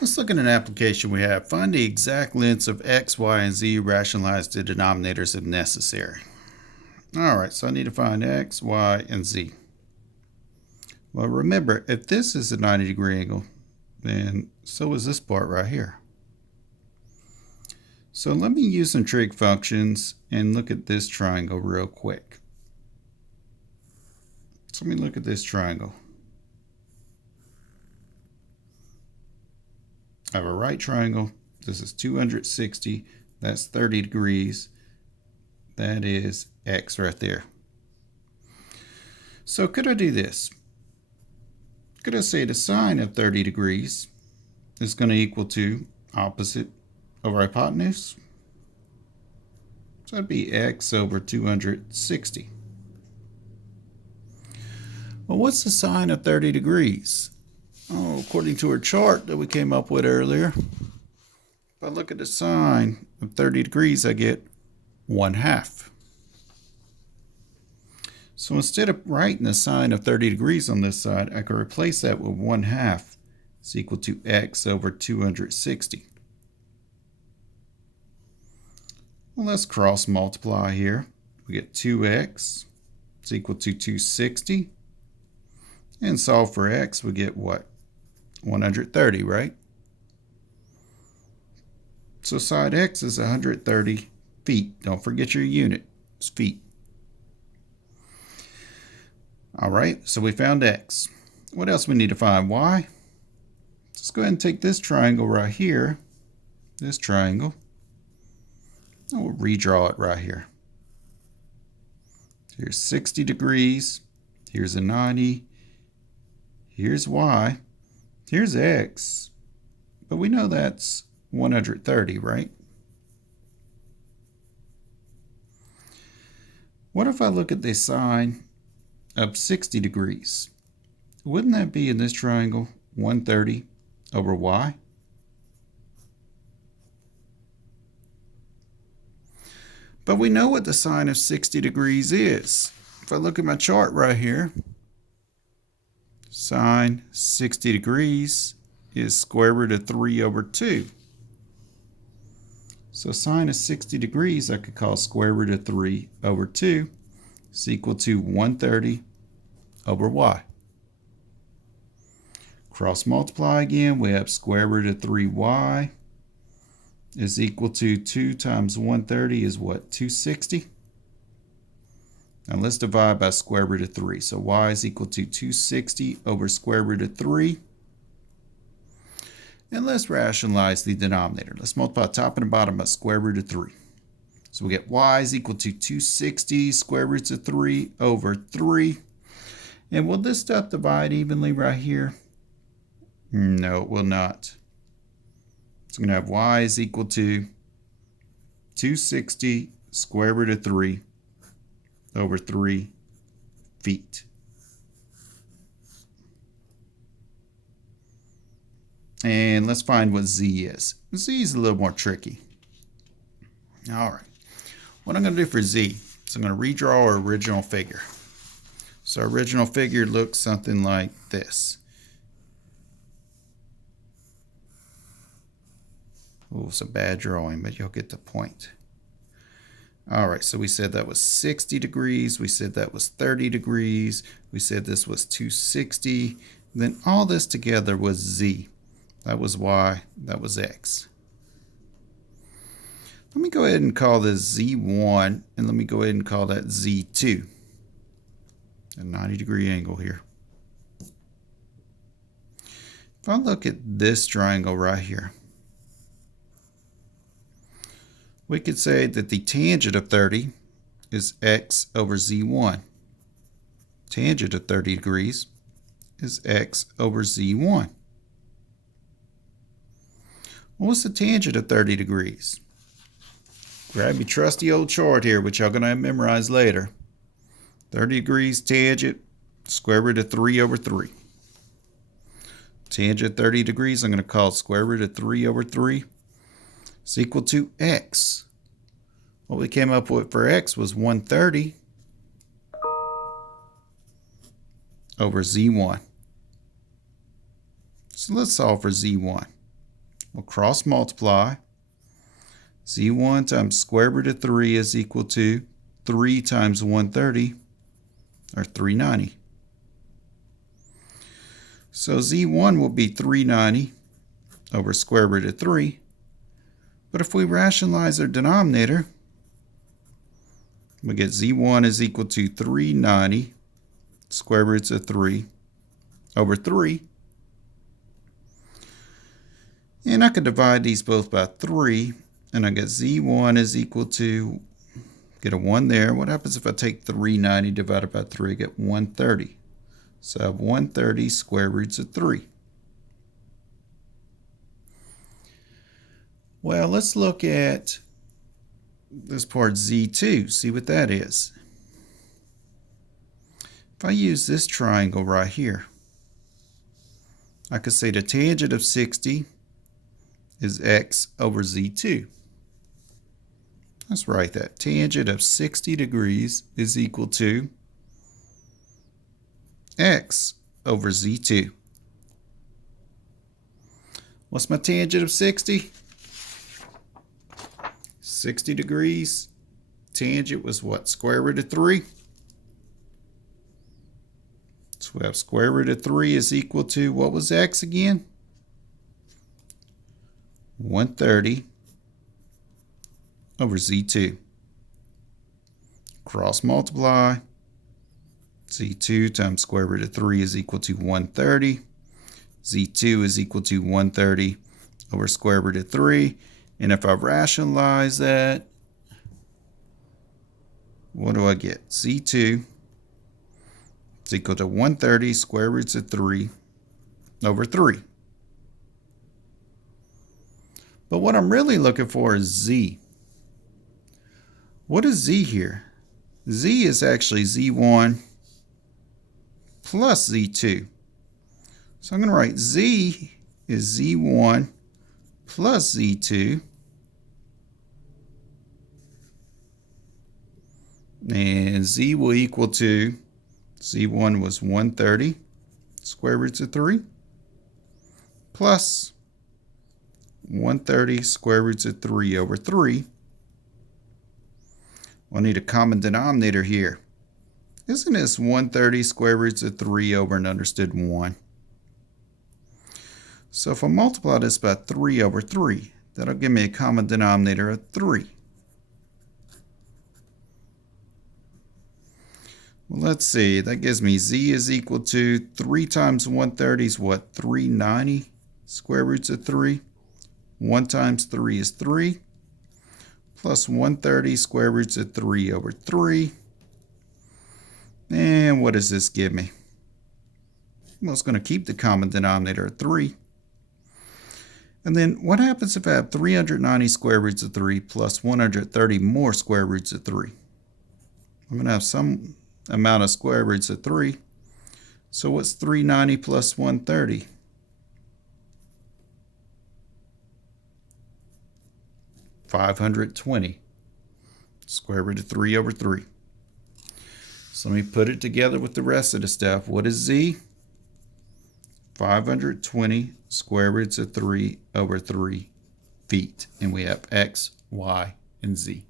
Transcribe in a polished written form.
Let's look at an application we have. Find the exact lengths of x, y, and z. Rationalize the denominators if necessary. Alright, so I need to find x, y, and z. Well, remember, if this is a 90-degree angle, then so is this part right here. So let me use some trig functions and look at this triangle real quick. So let me look at this triangle. I have a right triangle. This is 260. That's 30 degrees. That is x right there. So could I do this? Could I say the sine of 30 degrees is going to equal to opposite over hypotenuse? So that'd be x over 260. Well, what's the sine of 30 degrees? Oh, according to our chart that we came up with earlier, if I look at the sine of 30 degrees, I get 1/2. So instead of writing the sine of 30 degrees on this side, I can replace that with 1/2 is equal to x over 260. Well, let's cross multiply here. We get 2x is equal to 260. And solve for x, we get what? 130, right? So side x is 130 feet. Don't forget your unit. It's feet. All right, so we found x. What else we need to find? Y. Let's go ahead and take this triangle right here. This triangle. And we'll redraw it right here. Here's 60 degrees. Here's a 90. Here's y. Here's x. But we know that's 130, right? What if I look at the sine of 60 degrees? Wouldn't that be in this triangle 130 over y? But we know what the sine of 60 degrees is. If I look at my chart right here, sine 60 degrees is square root of 3 over 2. So sine of 60 degrees I could call square root of 3 over 2 is equal to 130 over y. Cross multiply again, we have square root of 3y is equal to 2 times 130 is what? 260? Now let's divide by square root of 3. So y is equal to 260 over square root of 3. And let's rationalize the denominator. Let's multiply top and bottom by square root of 3. So we get y is equal to 260 square roots of 3 over 3. And will this stuff divide evenly right here? No, it will not. So we're going to have y is equal to 260 square root of 3 over 3 feet. And let's find what z is. Z is a little more tricky. All right. What I'm going to do for z is I'm going to redraw our original figure. So our original figure looks something like this. Oh, it's a bad drawing, but you'll get the point. All right, so we said that was 60 degrees. We said that was 30 degrees. We said this was 260. Then all this together was z. That was y. That was x. Let me go ahead and call this z1, and let me go ahead and call that z2. A 90-degree angle here. If I look at this triangle right here, we could say that the tangent of 30 is x over z1. Tangent of 30 degrees is x over z1. What's the tangent of 30 degrees? Grab your trusty old chart here, which y'all going to memorize later. 30 degrees tangent, square root of 3 over 3. Tangent 30 degrees, I'm going to call square root of 3 over 3. Is equal to x. What we came up with for x was 130 over z1. So let's solve for z1. We'll cross multiply. Z1 times square root of 3 is equal to 3 times 130, or 390. So Z1 will be 390 over square root of 3. But if we rationalize our denominator, we get Z1 is equal to 390 square roots of 3 over 3. And I could divide these both by 3, and I get Z1 is equal to, get a 1 there. What happens if I take 390 divided by 3? I get 130. So I have 130 square roots of 3. Well, let's look at this part Z2, see what that is. If I use this triangle right here, I could say the tangent of 60 is x over Z2. Let's write that. Tangent of 60 degrees is equal to x over Z2. What's my tangent of 60? 60 degrees. Tangent was what? Square root of 3. So we have square root of 3 is equal to, what was x again? 130 over Z2. Cross multiply. Z2 times square root of 3 is equal to 130. Z2 is equal to 130 over square root of 3. And if I rationalize that, what do I get? Z2 is equal to 130 square roots of 3 over 3. But what I'm really looking for is Z. What is Z here? Z is actually Z1 plus Z2. So I'm going to write Z is Z1 plus Z2. And Z will equal to, Z1 was 130 square roots of 3 plus 130 square roots of 3 over 3. We'll need a common denominator here. Isn't this 130 square roots of 3 over an understood 1? So if I multiply this by 3 over 3, that'll give me a common denominator of 3. Well, let's see. That gives me Z is equal to 3 times 130 is what? 390 square roots of 3. 1 times 3 is 3. Plus 130 square roots of 3 over 3. And what does this give me? Well, it's going to keep the common denominator at 3. And then what happens if I have 390 square roots of 3 plus 130 more square roots of 3? I'm going to have some amount of square roots of 3. So what's 390 plus 130? $520 square root of 3 over 3. So let me put it together with the rest of the stuff. What is Z? 520 square roots of 3 over 3 feet. And we have X, Y, and Z.